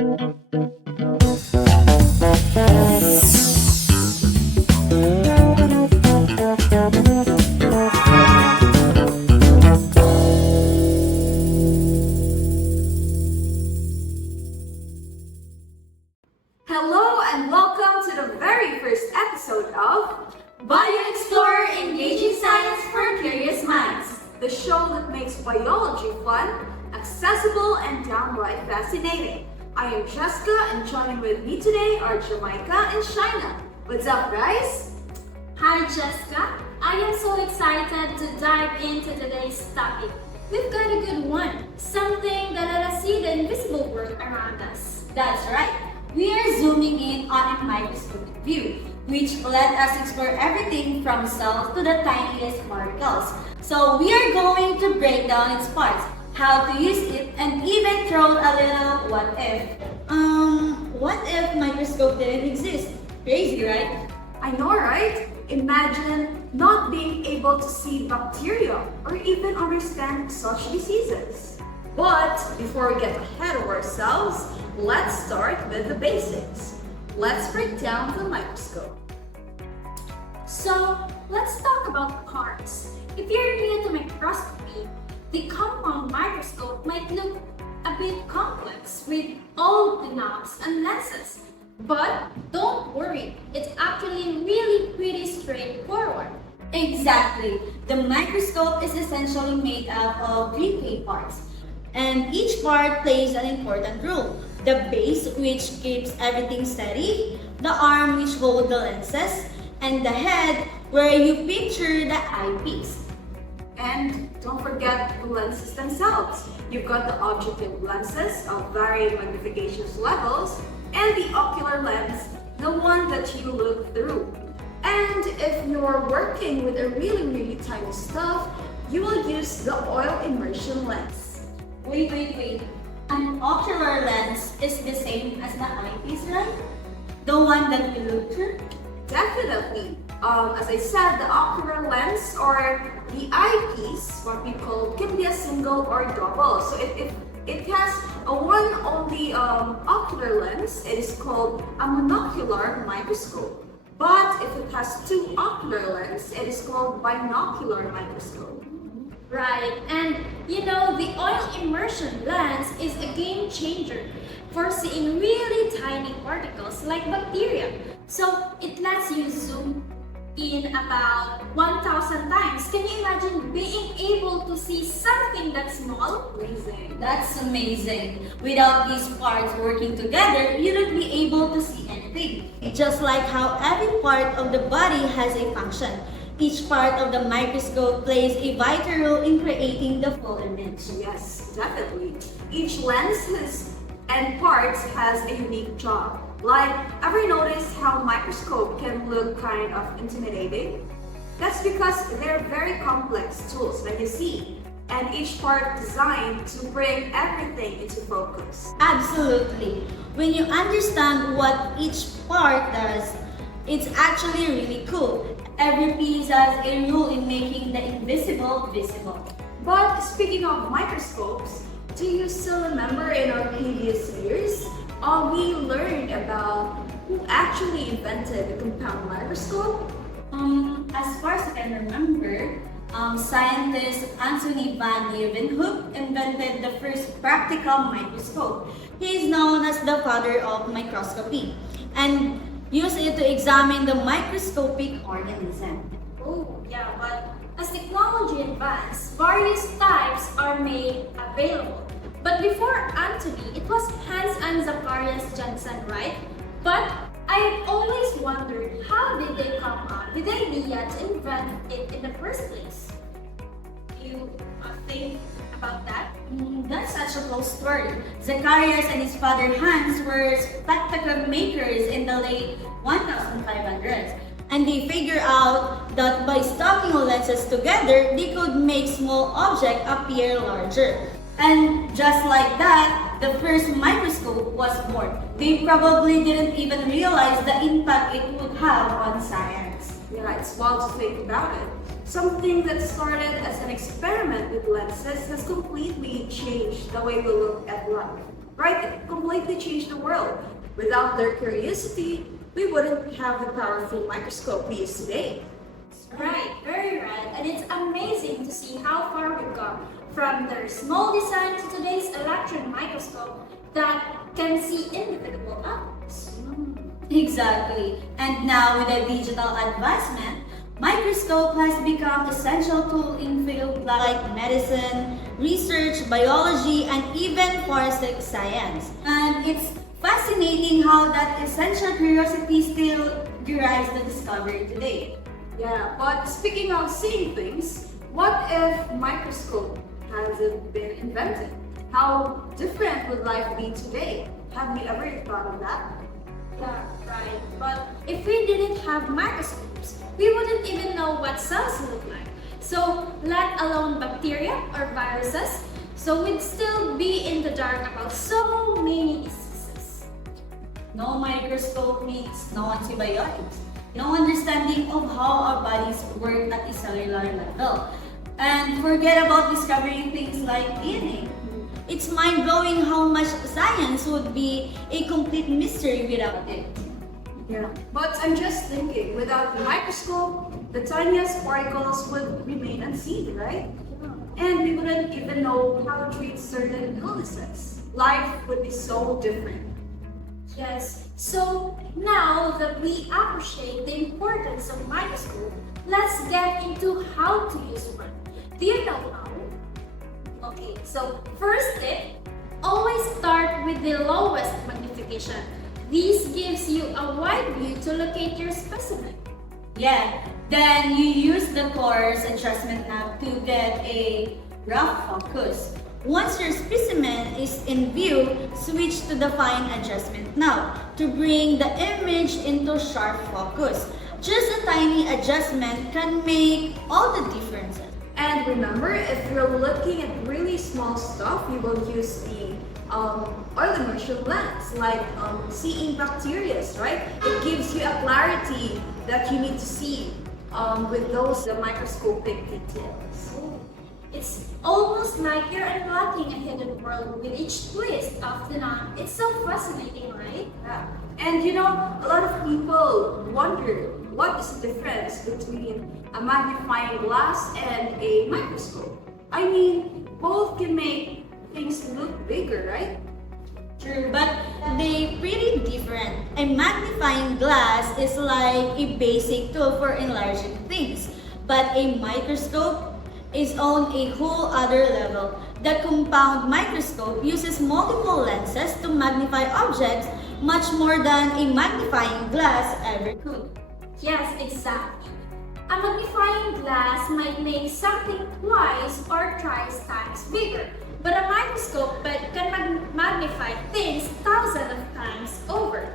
Hello and welcome to the very first episode of Bio Explorer Engaging Science for Curious Minds, the show that makes biology fun, accessible, and downright fascinating. I am Jessica, and joining with me today are Jamaica and Shaina. What's up, guys? Hi Jessica, I am so excited to dive into today's topic. We've got a good one, something that let us see the invisible world around us. That's right. We are zooming in on a microscopic view, which let us explore everything from cells to the tiniest particles. So we are going to break down its parts, how to use it, and even throw a little what if. What if microscope didn't exist? Crazy, right? I know, right? Imagine not being able to see bacteria or even understand such diseases. But before we get ahead of ourselves, let's start with the basics. Let's break down the microscope. So let's talk about parts. If you're new to microscopy, the compound microscope might look a bit complex with all the knobs and lenses. But don't worry, it's actually really pretty straightforward. Exactly. The microscope is essentially made up of three key parts, and each part plays an important role. The base, which keeps everything steady, the arm, which holds the lenses, and the head, where you picture the eyepiece. And don't forget the lenses themselves. You've got the objective lenses of varying magnification levels, and the ocular lens, the one that you look through. And if you're working with a really tiny stuff, you will use the oil immersion lens. Wait. An ocular lens is the same as the eyepiece, right? The one that we look through? Definitely. As I said, the ocular lens or the eyepiece, what we call, can be a single or double. So if it has a one only ocular lens, it is called a monocular microscope. But if it has two ocular lenses, it is called binocular microscope. Right, and you know, the oil immersion lens is a game changer for seeing really tiny particles like bacteria. So it lets you zoom in about 1,000 times. Can you imagine being able to see something that small? Amazing. That's amazing. Without these parts working together, you wouldn't be able to see anything. Just like how every part of the body has a function, each part of the microscope plays a vital role in creating the full image. Yes, definitely. Each lens and parts has a unique job. Like, ever notice how a microscope can look kind of intimidating? That's because they're very complex tools that you see, and each part designed to bring everything into focus. Absolutely. When you understand what each part does, it's actually really cool. Every piece has a role in making the invisible visible. But speaking of microscopes, do you still remember in our previous years, we learned about who actually invented the compound microscope? As far as I can remember, scientist Anthony van Leeuwenhoek invented the first practical microscope. He is known as the father of microscopy and used it to examine the microscopic organism. Oh, yeah, but as technology advances, various types are made available. But before Anthony, it was Hans and Zacharias Janssen, right? But I've always wondered, how did they come up with the idea to invent it in the first place? You think about that? That's such a cool story. Zacharias and his father Hans were spectacle makers in the late 1500s. And they figured out that by stacking lenses together, they could make small objects appear larger. And just like that, the first microscope was born. They probably didn't even realize the impact it would have on science. Yeah, it's wild to think about it. Something that started as an experiment with lenses has completely changed the way we look at life. right? It completely changed the world. Without their curiosity, we wouldn't have the powerful microscope we use today. Right, very right. And it's amazing to see how far we've come from their small design to today's electron microscope that can see invisible atoms. Exactly. And now with the digital advancement, microscope has become essential tool in fields like medicine, research, biology, and even forensic science. And it's fascinating how that essential curiosity still drives the discovery today. Yeah, but speaking of seeing things, what if microscope hasn't been invented? How different would life be today? Have you ever thought of that? Yeah, right. But if we didn't have microscopes, we wouldn't even know what cells look like. So, let alone bacteria or viruses. So, we'd still be in the dark about so many diseases. No microscope means no antibiotics, no understanding of how our bodies work at a cellular level. And forget about discovering things like DNA. It's mind-blowing how much science would be a complete mystery without it. Yeah. But I'm just thinking, without the microscope, the tiniest particles would remain unseen, right? And we wouldn't even know how to treat certain illnesses. Life would be so different. Yes, so now that we appreciate the importance of microscope, let's get into how to use one. Do you know how? Okay, so first tip, always start with the lowest magnification. This gives you a wide view to locate your specimen. Yeah, then you use the coarse adjustment knob to get a rough focus. Once your specimen is in view, switch to the fine adjustment knob to bring the image into sharp focus. Just a tiny adjustment can make all the differences. And remember, if you're looking at really small stuff, you will use the oil immersion lens, like seeing bacteria, right? It gives you a clarity that you need to see with those microscopic details. It's almost like you're unlocking a hidden world with each twist of the knob. It's so fascinating, right? Yeah. And you know, a lot of people wonder what is the difference between a magnifying glass and a microscope. I mean, both can make things look bigger, right? True, but they pretty different. A magnifying glass is like a basic tool for enlarging things, but a microscope is on a whole other level. The compound microscope uses multiple lenses to magnify objects much more than a magnifying glass ever could. Yes, exactly. A magnifying glass might make something twice or thrice times bigger, but a microscope can magnify things thousands of times over.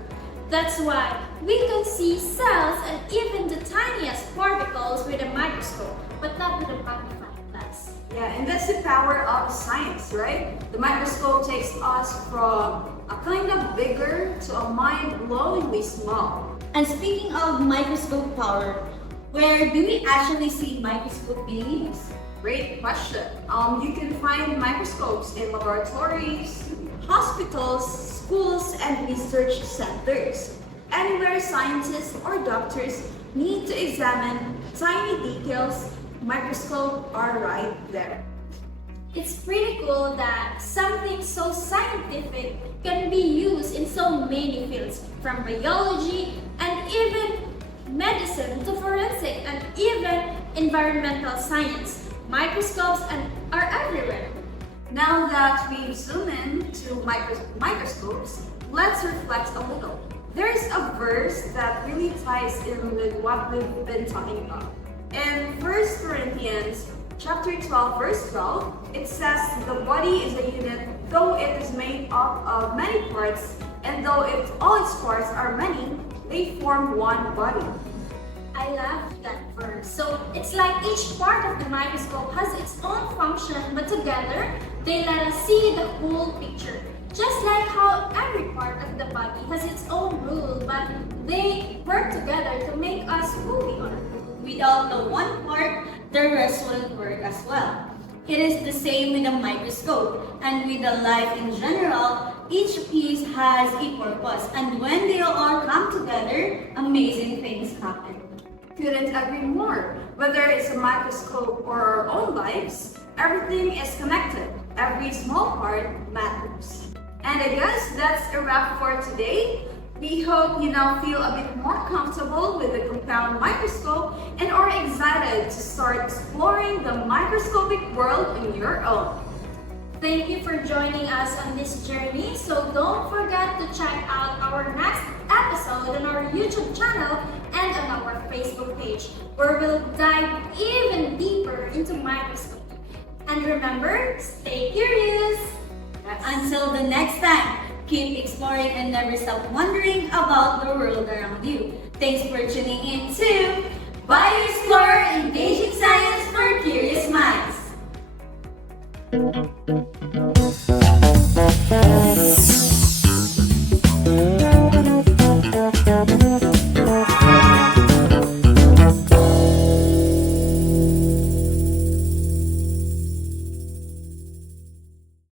That's why we can see cells and even the tiniest particles with a microscope, but not with a magnifying glass. Yeah, and that's the power of science, right? The microscope takes us from a kind of bigger to a mind-blowingly small. And speaking of microscope power, where do we actually see microscope being used? Great question. You can find microscopes in laboratories, hospitals, schools, and research centers. Anywhere scientists or doctors need to examine tiny details, microscopes are right there. It's pretty cool that something so scientific can be used in so many fields, from biology and even medicine to forensic and even environmental science. Microscopes are everywhere. Now that we've zoomed in to microscopes, let's reflect a little. There's a verse that really ties in with what we've been talking about. In 1 Corinthians chapter 12, verse 12, it says, "The body is a unit, though it is made up of many parts, and though all its parts are many, they form one body." I love that verse. So it's like each part of the microscope has its own function, but together they let us see the whole picture. Just like how every part of the body has its own rule, but they work together to make us who we are. Without the one part, the rest wouldn't work as well. It is the same with a microscope, and with the life in general, each piece has a purpose, and when they all come together, amazing things happen. Couldn't agree more. Whether it's a microscope or our own lives, everything is connected. Every small part matters. And I guess that's a wrap for today. We hope you now feel a bit more comfortable with the compound microscope and are excited to start exploring the microscopic world on your own. Thank you for joining us on this journey. So don't forget to check out our next episode on our YouTube channel and on our Facebook page, where we'll dive even deeper into microscopy. And remember, stay curious! Until the next time, keep exploring and never stop wondering about the world around you. Thanks for tuning in to BioExplorer, engaging science for curious minds.